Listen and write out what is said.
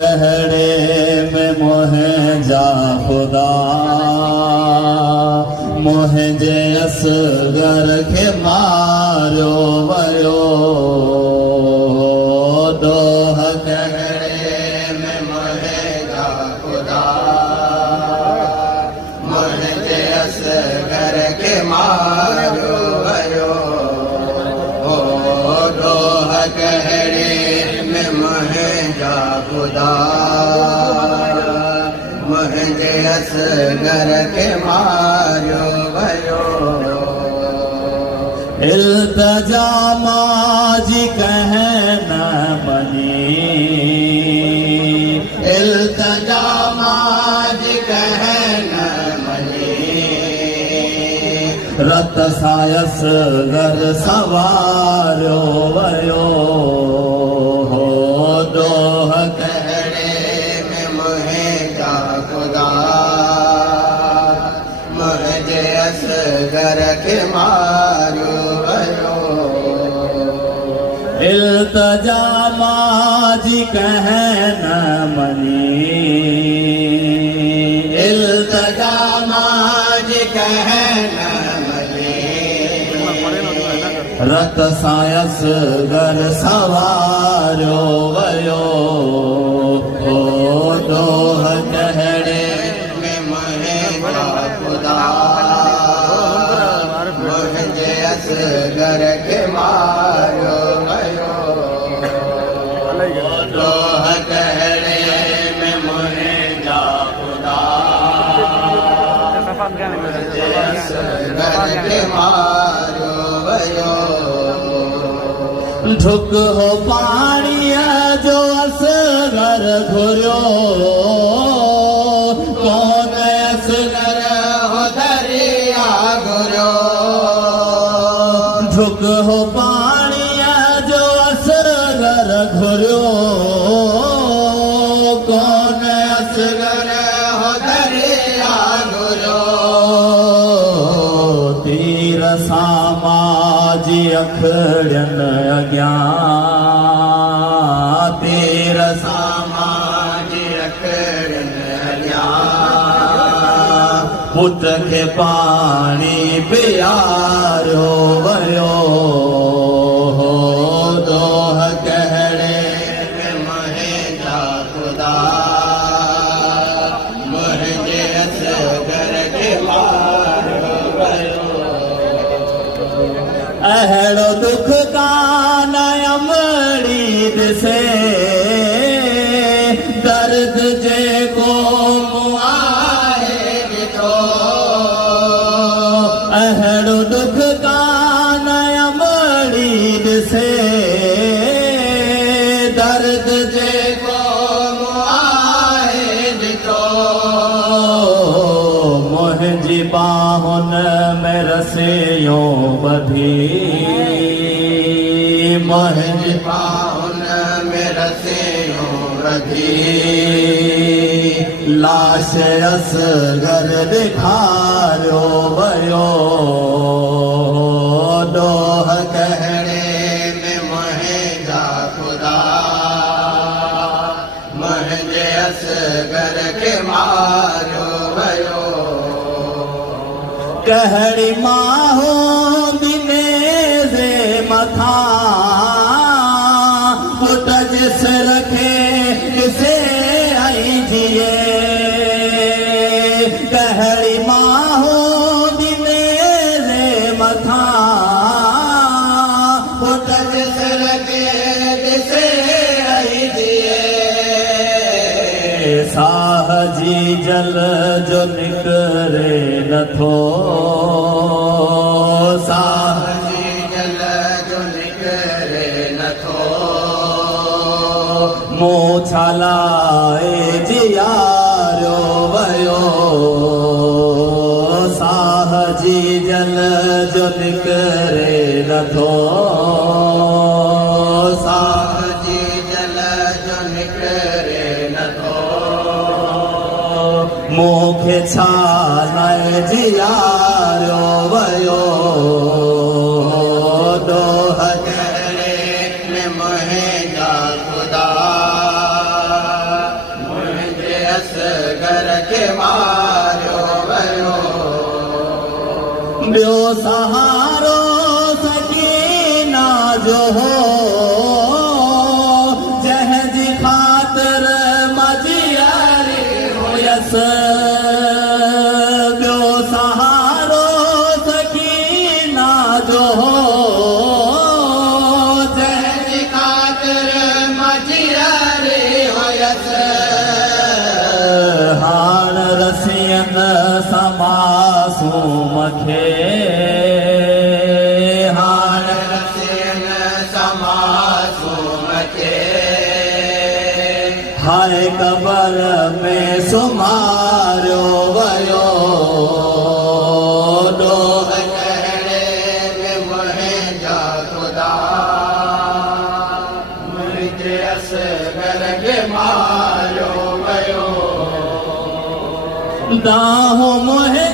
कहड़े में मोहे जा खुदा मोहे जे असगर के मारो वयो दोह कहड़े में मोहे जा खुदा मोहे जे असगर के मारो वयो दोह कहड़े में मोहे जा खुदा मुझे असगर के मारो भयो इल्तजा माजी कह न मनी इल्तजा माजी कह न मनी रत सायस गर सवारो भयो दोह कहड़े में मोहे जा खुदा मुझे असगर के मारो भयो इल्तजा माजी कह न मनी इल्तजा माजी कह न रत सायस गर सवारो वयो दोह कहड़े में मोहे जा खुदा मुझे असगर के मारो वयो दोह कहड़े में मोहे जा खुदा मुझे असगर के मारो ढुक हो पानी जो असगर घुरियो कौन असगर हो दरिया घुरियो ढुक हो पानी जो असगर घुरियो कौन असगर हो दरिया घुरियो तीर सामाजी अखड़न अज्ञा तीर सामाजी अखड़न अज्ञा पुट के पानी पियारो वयो दोह कहड़े में मोहे जा खुदा मुझे असगर के मारो वयो अहड़ो दुख का नयमड़ीद से दर्द जे को मुआए तो अहड़ो दुख का नयमड़ीद से दर्द जे को मुआए तो मुझी बाहुन में रसियो बधी मुझी बाहुन में रसियो बधी लाश असगर दिखारो भयो दोह कहड़े में मोहे जा खुदा मुझे असगर के मारो भयो कहड़ी माहो बिने से मथा पुट जिस रखे किसे आई जिए कहड़ी माहो बिने से मथा पुट जिस रखे किसे आई जिए साहजी जल जो निकरे नथो साहजी जल जो निकरे नथो मुँह छलाए जियारो वयो साहजी जल जो निकरे नथो साहजी जल जो निकरे नथो मुखे छालाए जियारो वयो दोह कहड़े में मोहे जा खुदा असगर खे मारियो वियो ॿियो सहारो सकीना जो हो जंहिंजी ख़ातिर मजियारी हुयसि ॿियो सहारो सकीना जो हो जंहिंजी ख़ातिर मजियारी हुयसि हाण रसियन समासूम खे हाण रसियन समासूम खे हाय कबर में सुमारियो वियो ॾोह कहणे में मुंहिंजा ख़ुदा मुंहिंजे असगर खे मारियो वियो दाहूं मुंहिंजा